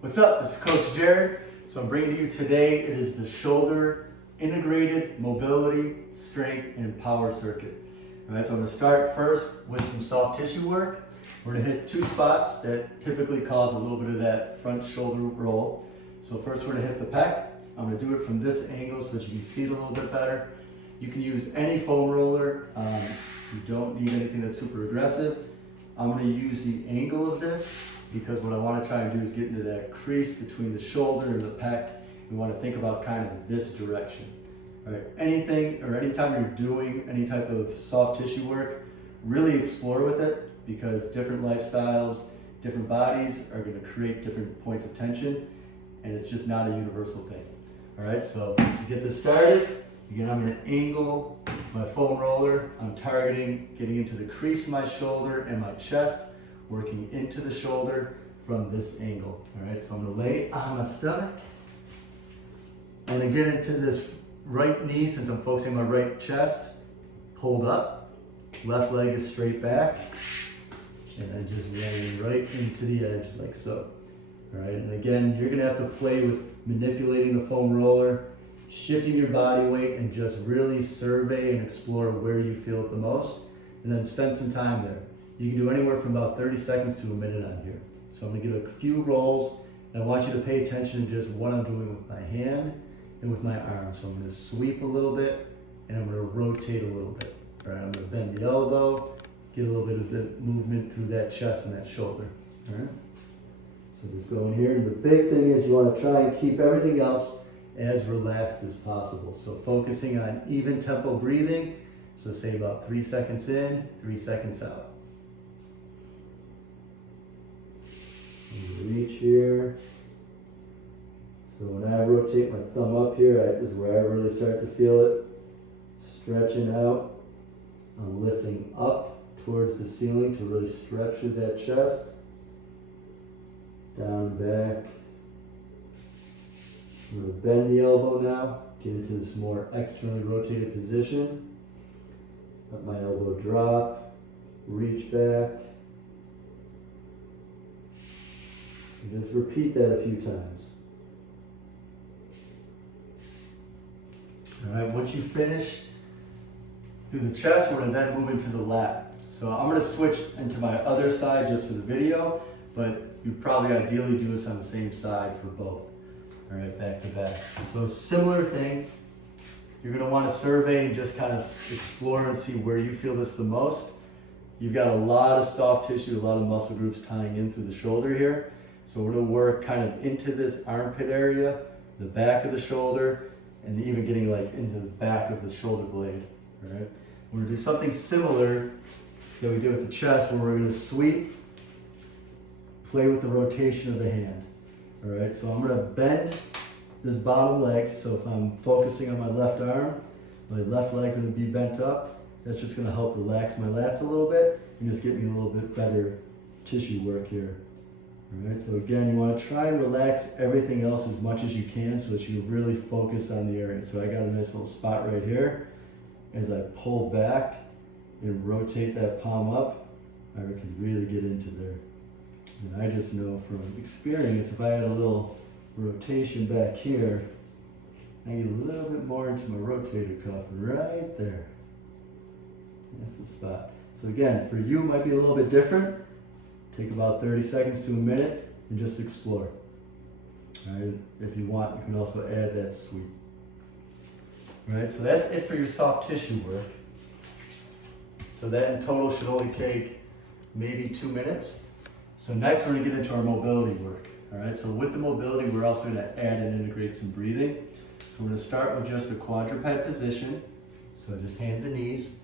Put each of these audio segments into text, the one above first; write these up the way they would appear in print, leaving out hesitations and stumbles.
What's up? This is Coach Jared. So I'm bringing to you today, it is the shoulder integrated mobility, strength, and power circuit. All right, so I'm going to start first with some soft tissue work. We're going to hit two spots that typically cause a little bit of that front shoulder roll. So first we're going to hit the pec. I'm going to do it from this angle so that you can see it a little bit better. You can use any foam roller. You don't need anything that's super aggressive. I'm going to use the angle of this because what I want to try and do is get into that crease between the shoulder and the pec. We want to think about kind of this direction. All right, anything or anytime you're doing any type of soft tissue work, really explore with it because different lifestyles, different bodies are going to create different points of tension, and it's just not a universal thing. All right, so to get this started, again, I'm going to angle my foam roller. I'm targeting getting into the crease of my shoulder and my chest, working into the shoulder from this angle. All right, so I'm going to lay on my stomach and then get into this right knee since I'm focusing on my right chest. Hold up, left leg is straight back, and then just laying right into the edge like so. All right, and again, you're going to have to play with manipulating the foam roller, shifting your body weight, and just really survey and explore where you feel it the most, and then spend some time there. You can do anywhere from about 30 seconds to a minute on here. So I'm going to give a few rolls, and I want you to pay attention to just what I'm doing with my hand and with my arm. So I'm going to sweep a little bit, and I'm going to rotate a little bit. All right, I'm going to bend the elbow, get a little bit of movement through that chest and that shoulder. All right. So just go in here, and the big thing is you want to try and keep everything else as relaxed as possible. So focusing on even tempo breathing. So say about 3 seconds in, 3 seconds out. Reach here. So when I rotate my thumb up here, this is where I really start to feel it. Stretching out. I'm lifting up towards the ceiling to really stretch through that chest. Down and back. I'm going to bend the elbow now, get into this more externally rotated position. Let my elbow drop, reach back. And just repeat that a few times. All right, once you finish through the chest, we're going to then move into the lat. So I'm going to switch into my other side just for the video, but you probably ideally do this on the same side for both. All right, back to back. So similar thing. You're going to want to survey and just kind of explore and see where you feel this the most. You've got a lot of soft tissue, a lot of muscle groups tying in through the shoulder here. So we're going to work kind of into this armpit area, the back of the shoulder, and even getting like into the back of the shoulder blade. All right. We're going to do something similar that we did with the chest, where we're going to sweep, play with the rotation of the hand. All right, so I'm going to bend this bottom leg. So if I'm focusing on my left arm, my left leg's going to be bent up. That's just going to help relax my lats a little bit and just get me a little bit better tissue work here. All right, so again, you want to try and relax everything else as much as you can so that you really focus on the area. So I got a nice little spot right here. As I pull back and rotate that palm up, I can really get into there. And I just know from experience, if I had a little rotation back here, I get a little bit more into my rotator cuff right there. That's the spot. So again, for you, it might be a little bit different. Take about 30 seconds to a minute and just explore. All right, if you want, you can also add that sweep. All right, so that's it for your soft tissue work. So that in total should only take maybe 2 minutes. So next we're going to get into our mobility work. All right, so with the mobility, we're also going to add and integrate some breathing. So we're going to start with just a quadruped position. So just hands and knees.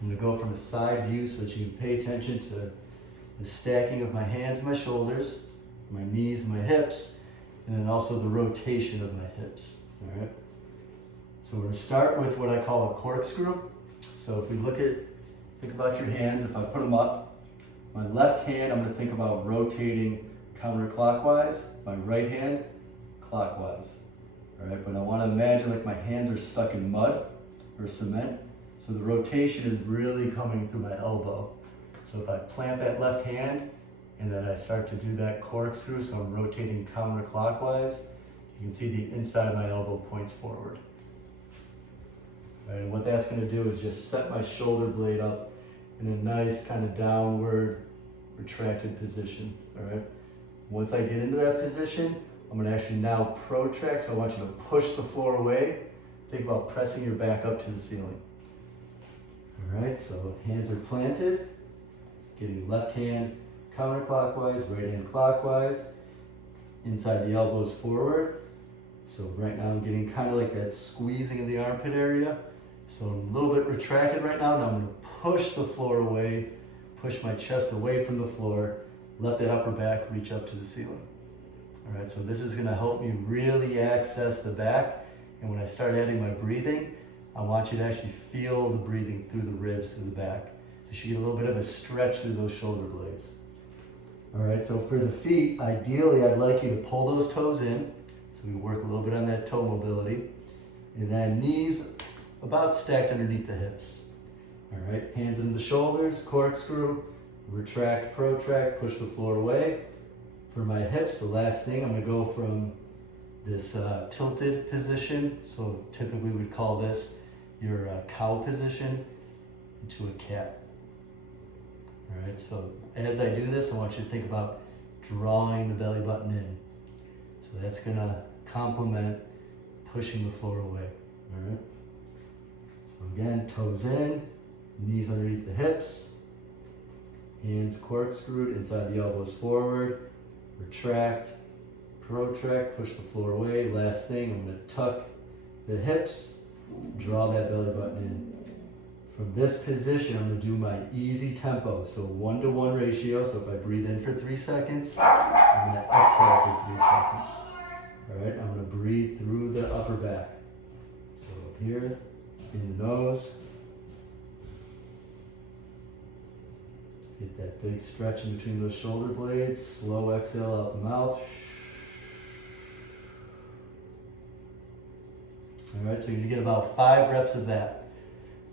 I'm going to go from a side view so that you can pay attention to the stacking of my hands and my shoulders, my knees and my hips, and then also the rotation of my hips. All right. So we're going to start with what I call a corkscrew. So if we think about your hands, if I put them up, my left hand, I'm going to think about rotating counterclockwise, my right hand, clockwise. All right, but I want to imagine like my hands are stuck in mud or cement. So the rotation is really coming through my elbow. So if I plant that left hand and then I start to do that corkscrew, so I'm rotating counterclockwise. You can see the inside of my elbow points forward. Right, and what that's going to do is just set my shoulder blade up in a nice kind of downward retracted position. All right. Once I get into that position, I'm going to actually now protract, so I want you to push the floor away. Think about pressing your back up to the ceiling. All right, so hands are planted, getting left hand counterclockwise, right hand clockwise, inside the elbows forward. So right now I'm getting kind of like that squeezing of the armpit area. So I'm a little bit retracted right now. Now I'm going to push the floor away, push my chest away from the floor, let that upper back reach up to the ceiling. All right, so this is going to help me really access the back. And when I start adding my breathing, I want you to actually feel the breathing through the ribs, through the back. So you should get a little bit of a stretch through those shoulder blades. All right, so for the feet, ideally I'd like you to pull those toes in. So we work a little bit on that toe mobility. And then knees about stacked underneath the hips. All right, hands into the shoulders, corkscrew, retract, protract, push the floor away. For my hips, the last thing, I'm going to go from this tilted position. So typically we'd call this your cow position into a cat. All right, so as I do this, I want you to think about drawing the belly button in. So that's going to complement pushing the floor away. All right. So again, toes in, knees underneath the hips, hands corkscrewed inside the elbows forward, retract, protract, push the floor away. Last thing, I'm going to tuck the hips, draw that belly button in. From this position, I'm going to do my easy tempo, so 1-to-1 ratio. So if I breathe in for 3 seconds, I'm going to exhale for 3 seconds. All right, I'm going to breathe through the upper back. So up here, in the nose. Get that big stretch in between those shoulder blades. Slow exhale out the mouth. All right, so you're going to get about 5 reps of that.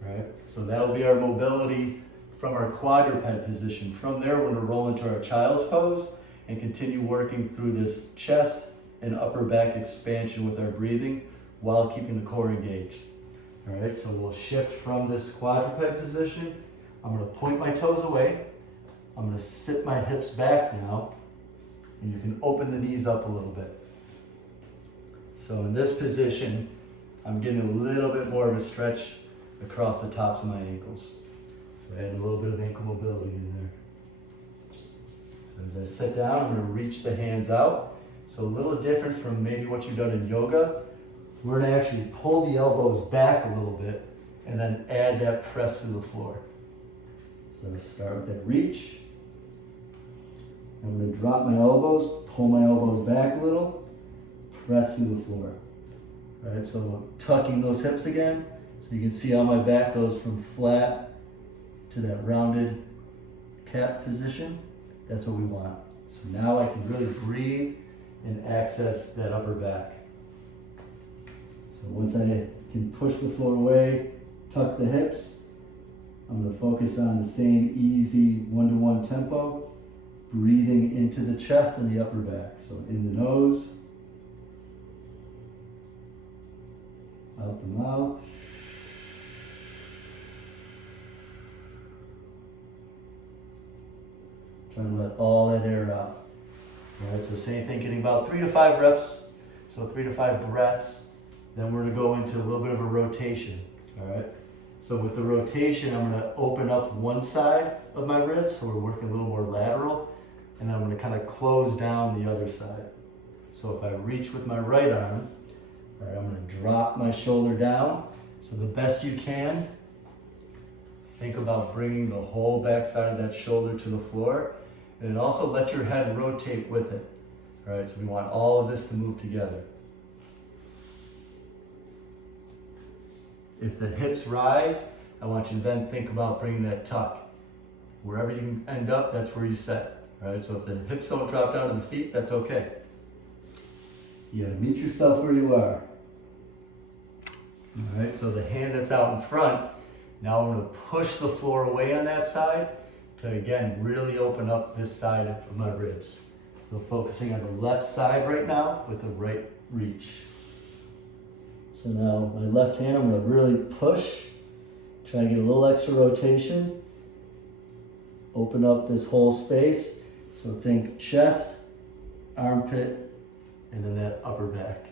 Right, so that'll be our mobility from our quadruped position. From there, we're going to roll into our child's pose and continue working through this chest and upper back expansion with our breathing while keeping the core engaged. All right, so we'll shift from this quadruped position. I'm going to point my toes away. I'm going to sit my hips back now, and you can open the knees up a little bit. So in this position, I'm getting a little bit more of a stretch across the tops of my ankles. So adding a little bit of ankle mobility in there. So as I sit down, I'm going to reach the hands out. So a little different from maybe what you've done in yoga. We're going to actually pull the elbows back a little bit and then add that press through the floor. So I'm going to start with that reach. I'm going to drop my elbows, pull my elbows back a little, press through the floor. All right, so I'm tucking those hips again. So you can see how my back goes from flat to that rounded cat position. That's what we want. So now I can really breathe and access that upper back. So once I can push the floor away, tuck the hips, I'm going to focus on the same easy 1-to-1 tempo, breathing into the chest and the upper back. So in the nose, out the mouth. Trying to let all that air out. All right, so same thing, getting about 3 to 5 reps, so 3 to 5 breaths. Then we're going to go into a little bit of a rotation. All right, so with the rotation, I'm going to open up one side of my ribs, so we're working a little more lateral, and then I'm going to kind of close down the other side. So if I reach with my right arm, all right, I'm going to drop my shoulder down. So the best you can, think about bringing the whole backside of that shoulder to the floor. And then also let your head rotate with it. All right, so we want all of this to move together. If the hips rise, I want you to then think about bringing that tuck. Wherever you end up, that's where you set. All right, so if the hips don't drop down to the feet, that's okay. You gotta meet yourself where you are. All right, so the hand that's out in front, now I'm gonna push the floor away on that side, to again really open up this side of my ribs. So focusing on the left side right now with the right reach. So now my left hand, I'm going to really push, try and get a little extra rotation, open up this whole space. So think chest, armpit, and then that upper back.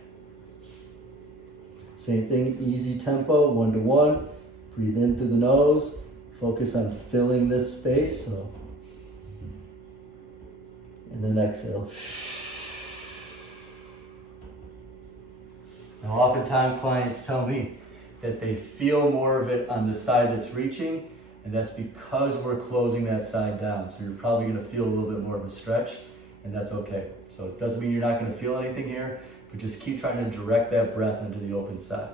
Same thing, easy tempo, 1 to 1. Breathe in through the nose. Focus on filling this space. So, and then exhale. Now, oftentimes clients tell me that they feel more of it on the side that's reaching, and that's because we're closing that side down. So you're probably going to feel a little bit more of a stretch, and that's okay. So it doesn't mean you're not going to feel anything here, but just keep trying to direct that breath into the open side.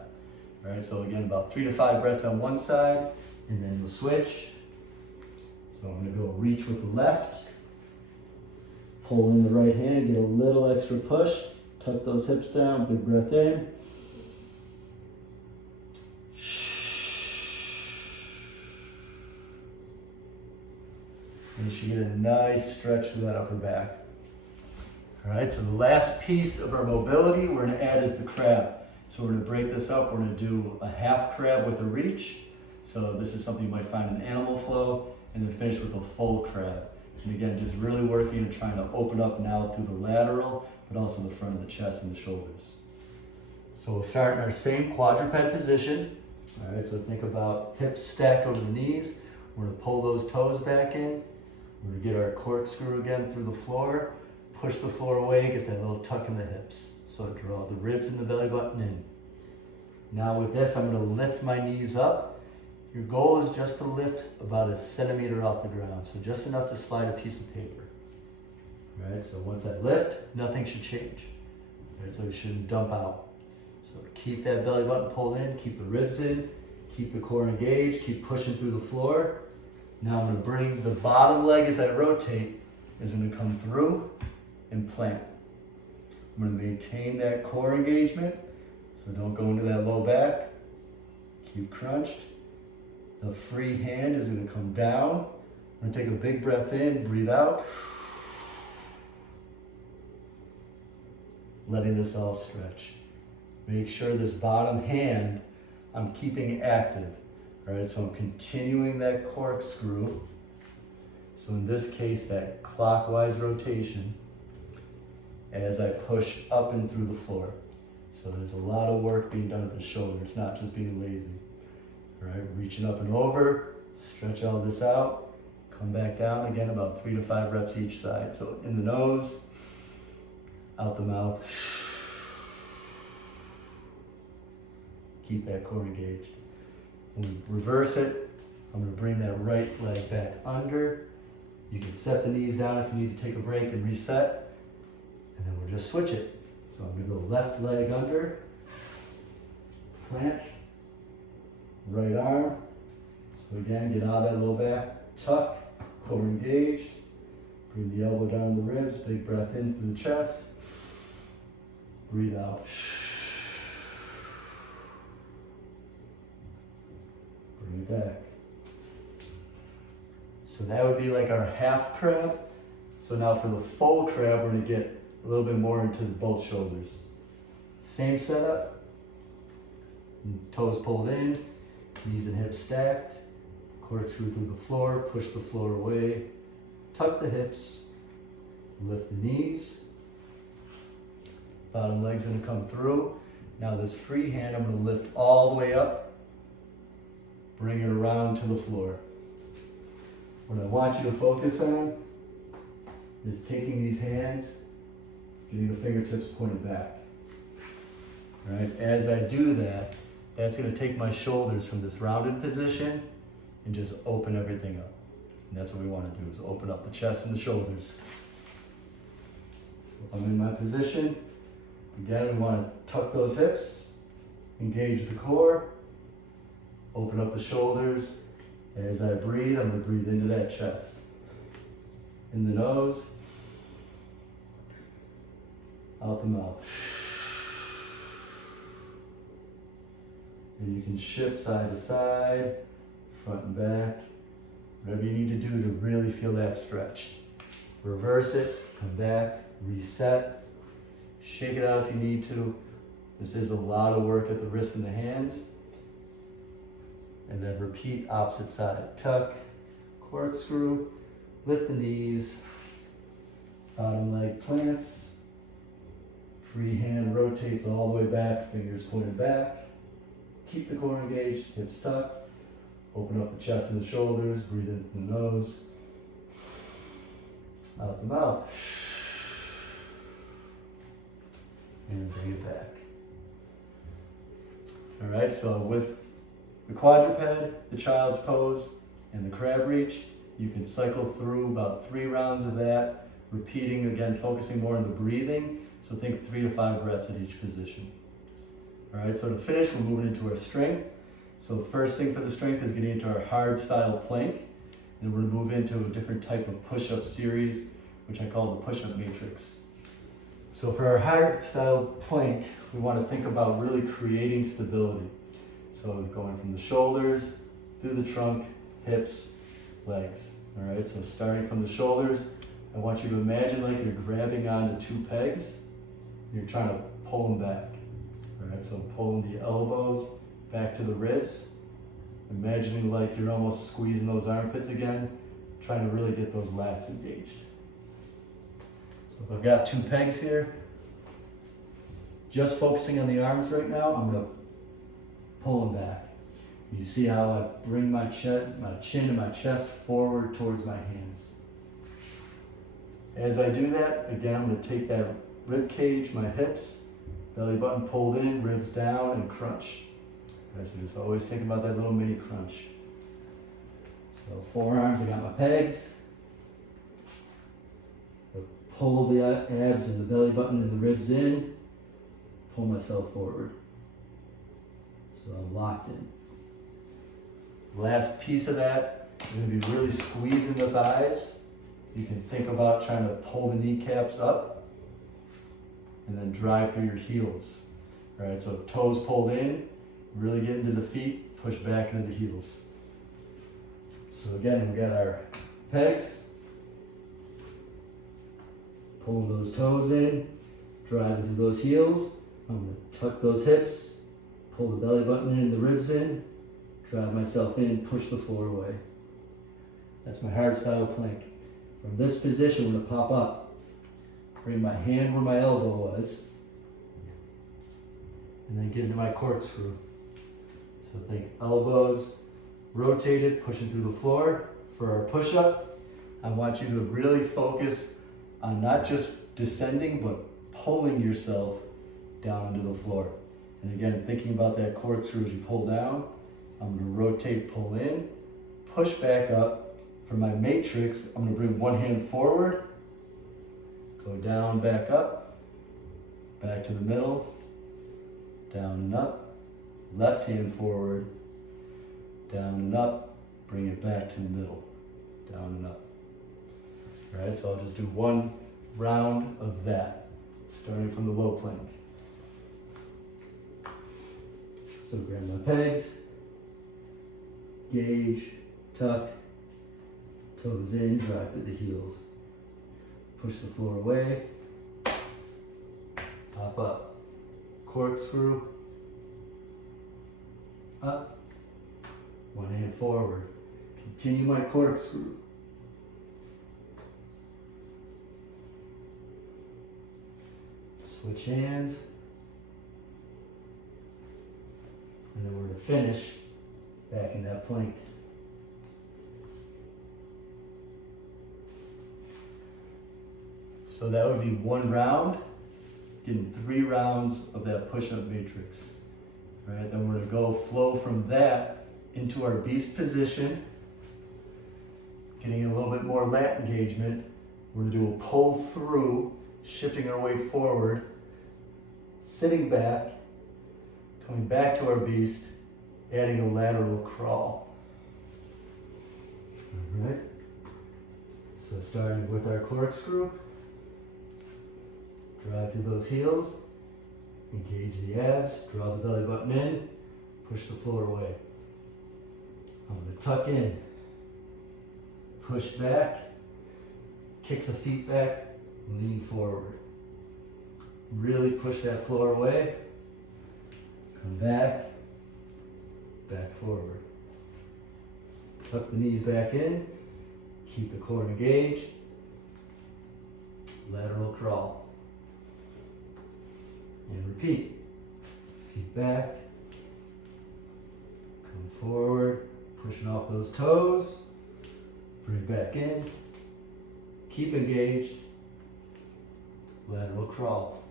All right, so again, about 3 to 5 breaths on one side, and then you'll switch. So I'm going to go reach with the left, pull in the right hand, get a little extra push, tuck those hips down, big breath in. And you should get a nice stretch through that upper back. All right, so the last piece of our mobility we're going to add is the crab. So we're going to break this up. We're going to do a half crab with a reach. So this is something you might find in animal flow, and then finish with a full crab. And again, just really working and trying to open up now through the lateral, but also the front of the chest and the shoulders. So we'll start in our same quadruped position. All right, so think about hips stacked over the knees. We're going to pull those toes back in. We're going to get our corkscrew again through the floor. Push the floor away, get that little tuck in the hips. So draw the ribs and the belly button in. Now with this, I'm going to lift my knees up. Your goal is just to lift about a centimeter off the ground. So just enough to slide a piece of paper. All right, so once I lift, nothing should change. All right, so it shouldn't dump out. So keep that belly button pulled in, keep the ribs in, keep the core engaged, keep pushing through the floor. Now I'm going to bring the bottom leg as I rotate, is going to come through and plant. I'm going to maintain that core engagement, so don't go into that low back. Keep crunched. The free hand is going to come down. I'm going to take a big breath in, breathe out. Letting this all stretch. Make sure this bottom hand I'm keeping active. All right, so I'm continuing that corkscrew. So in this case, that clockwise rotation as I push up and through the floor. So there's a lot of work being done at the shoulder. It's not just being lazy. All right, reaching up and over, stretch all this out, come back down again, about 3 to 5 reps each side. So in the nose, out the mouth. Keep that core engaged. When we reverse it, I'm going to bring that right leg back under. You can set the knees down if you need to take a break and reset. And then we'll just switch it. So I'm going to go left leg under, plant, right arm. So again, get out of that low back, tuck, core engaged. Bring the elbow down the ribs, big breath into the chest. Breathe out. Bring it back. So that would be like our half crab. So now for the full crab, we're going to get a little bit more into both shoulders. Same setup. Toes pulled in, knees and hips stacked. Corkscrew through the floor, push the floor away. Tuck the hips, lift the knees. Bottom leg's going to come through. Now this free hand, I'm going to lift all the way up. Bring it around to the floor. What I want you to focus on is taking these hands, getting the fingertips pointed back. All right, as I do that, that's going to take my shoulders from this rounded position and just open everything up. And that's what we want to do, is open up the chest and the shoulders. So I'm in my position. Again, we want to tuck those hips, engage the core, open up the shoulders. As I breathe, I'm going to breathe into that chest. In the nose, out the mouth. And you can shift side to side, front and back, Whatever you need to do to really feel that stretch. Reverse it, come back, reset, shake it out if you need to. This is a lot of work at the wrists and the hands. And then repeat opposite side. Tuck, corkscrew, lift the knees, bottom leg plants, free hand rotates all the way back, fingers pointed back. Keep the core engaged, hips tucked. Open up the chest and the shoulders, breathe in from the nose, out the mouth. And bring it back. All right, so with the quadruped, the child's pose, and the crab reach, you can cycle through about 3 rounds of that, repeating again, focusing more on the breathing. So think 3 to 5 breaths at each position. All right, so to finish, we're moving into our strength. So the first thing for the strength is getting into our hard style plank. And we're gonna move into a different type of push-up series, which I call the push-up matrix. So for our hard style plank, we wanna think about really creating stability. So going from the shoulders, through the trunk, hips, legs. All right, so starting from the shoulders, I want you to imagine like you're grabbing onto 2 pegs, and you're trying to pull them back. All right, so pulling the elbows back to the ribs, imagining like you're almost squeezing those armpits again, trying to really get those lats engaged. So if I've got 2 pegs here, just focusing on the arms right now, I'm gonna pull them back. You see how I bring my chin and my chest forward towards my hands. As I do that, again, I'm gonna take that rib cage, my hips, belly button pulled in, ribs down, and crunch. Okay, so just always think about that little mini crunch. So forearms, I got my pegs. I pull the abs and the belly button and the ribs in. Pull myself forward. So I'm locked in. Last piece of that is going to be really squeezing the thighs. You can think about trying to pull the kneecaps up and then drive through your heels. All right, so toes pulled in, really get into the feet, push back into the heels. So again, we got our pegs, pull those toes in, drive through those heels. I'm going to tuck those hips, pull the belly button in, the ribs in, drive myself in, push the floor away. That's my hard style plank. From this position, I'm going to pop up, bring my hand where my elbow was, and then get into my corkscrew. So think elbows rotated, pushing through the floor. For our push-up, I want you to really focus on not just descending, but pulling yourself down into the floor. And again, thinking about that corkscrew as you pull down, I'm gonna rotate, pull in, push back up. For my matrix, I'm gonna bring one hand forward, go down, back up, back to the middle, down and up, left hand forward, down and up, bring it back to the middle, down and up. All right, so I'll just do one round of that, starting from the low plank. So grab my pegs, gauge, tuck, toes in, drive through the heels. Push the floor away, pop up, corkscrew, up, one hand forward, continue my corkscrew. Switch hands, and then we're going to finish back in that plank. So that would be one round, getting 3 rounds of that push-up matrix. All right, then we're going to go flow from that into our beast position, getting a little bit more lat engagement. We're going to do a pull through, shifting our weight forward, sitting back, coming back to our beast, adding a lateral crawl. All right, so starting with our corkscrew, drive through those heels, engage the abs, draw the belly button in, push the floor away. I'm going to tuck in, push back, kick the feet back, lean forward. Really push that floor away. Come back, back forward. Tuck the knees back in, keep the core engaged. Lateral crawl. And repeat. Feet back, come forward, pushing off those toes, bring back in, keep engaged, lateral crawl.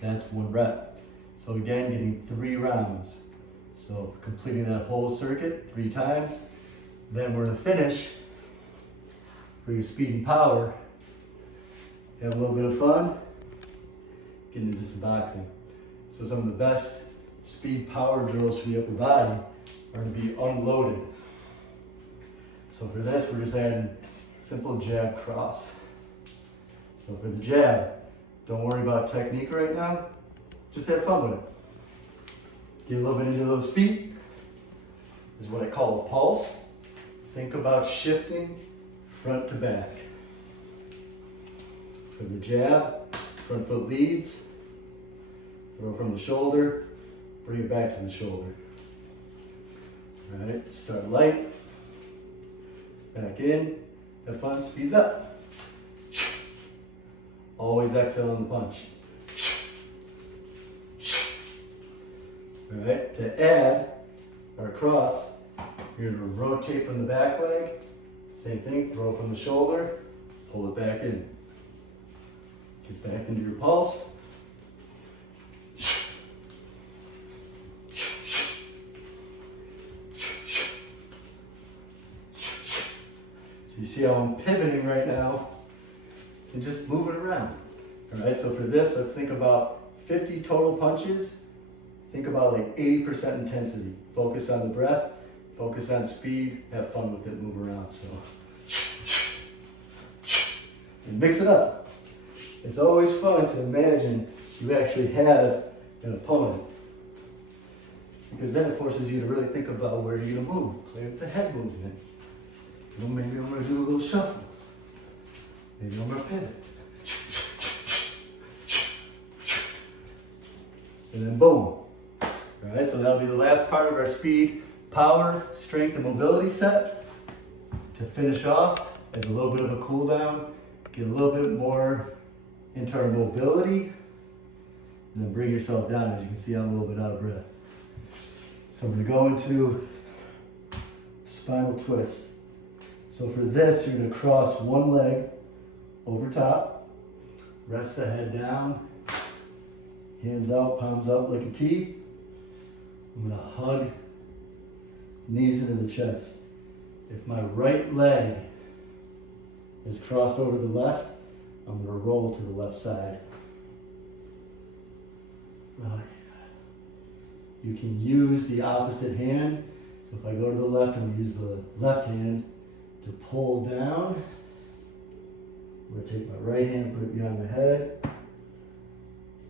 That's 1 rep. So again, getting 3 rounds. So completing that whole circuit 3 times. Then we're to finish for your speed and power. Have a little bit of fun, getting into some boxing. So some of the best speed power drills for the upper body are to be unloaded. So for this, we're just adding simple jab cross. So for the jab, don't worry about technique right now, just have fun with it. Get a little bit into those feet. This is what I call a pulse. Think about shifting front to back. For the jab, front foot leads, throw from the shoulder, bring it back to the shoulder. All right, start light, back in, have fun, speed it up. Always exhale on the punch. All right, to add our cross, you're gonna rotate from the back leg, same thing, throw from the shoulder, pull it back in. Get back into your pulse. So you see how I'm pivoting right now and just moving around. All right, so for this, let's think about 50 total punches. Think about like 80% intensity. Focus on the breath, focus on speed, have fun with it, move around. So, and mix it up. It's always fun to imagine you actually have an opponent, because then it forces you to really think about where you're gonna move. Play with the head movement. You know, maybe I'm gonna do a little shuffle. Maybe I'm gonna pivot. And then boom. All right, so that'll be the last part of our speed, power, strength, and mobility set. To finish off, as a little bit of a cool down, get a little bit more into our mobility, and then bring yourself down. As you can see, I'm a little bit out of breath. So we're gonna go into spinal twist. So for this, you're gonna cross one leg over top, rest the head down, hands out, palms up like a T. I'm gonna hug knees into the chest. If my right leg is crossed over to the left, I'm gonna roll to the left side. You can use the opposite hand. So if I go to the left, I'm gonna use the left hand to pull down. I'm gonna take my right hand, put it behind my head,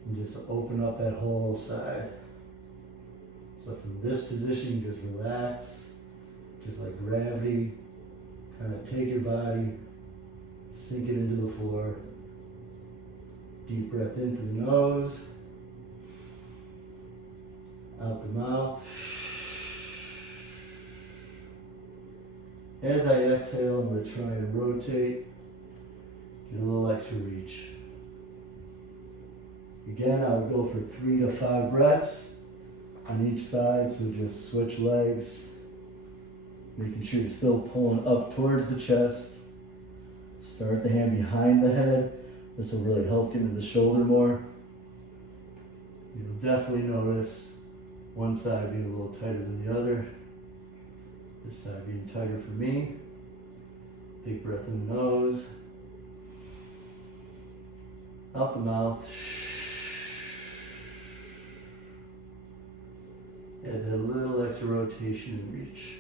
and just open up that whole side. So from this position, you just relax, just like gravity, kind of take your body, sink it into the floor. Deep breath in through the nose, out the mouth. As I exhale, I'm going to try and rotate, get a little extra reach. Again, I would go for 3 to 5 breaths on each side, so just switch legs, making sure you're still pulling up towards the chest. Start the hand behind the head. This will really help get into the shoulder more. You'll definitely notice one side being a little tighter than the other. This side being tighter for me. Big breath in the nose. Out the mouth. Add that little extra rotation and reach.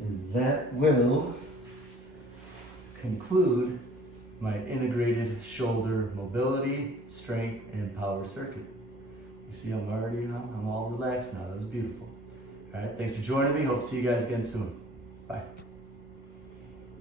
And that will conclude my integrated shoulder mobility, strength, and power circuit. You see, I'm all relaxed now. That was beautiful. All right, thanks for joining me. Hope to see you guys again soon. Bye.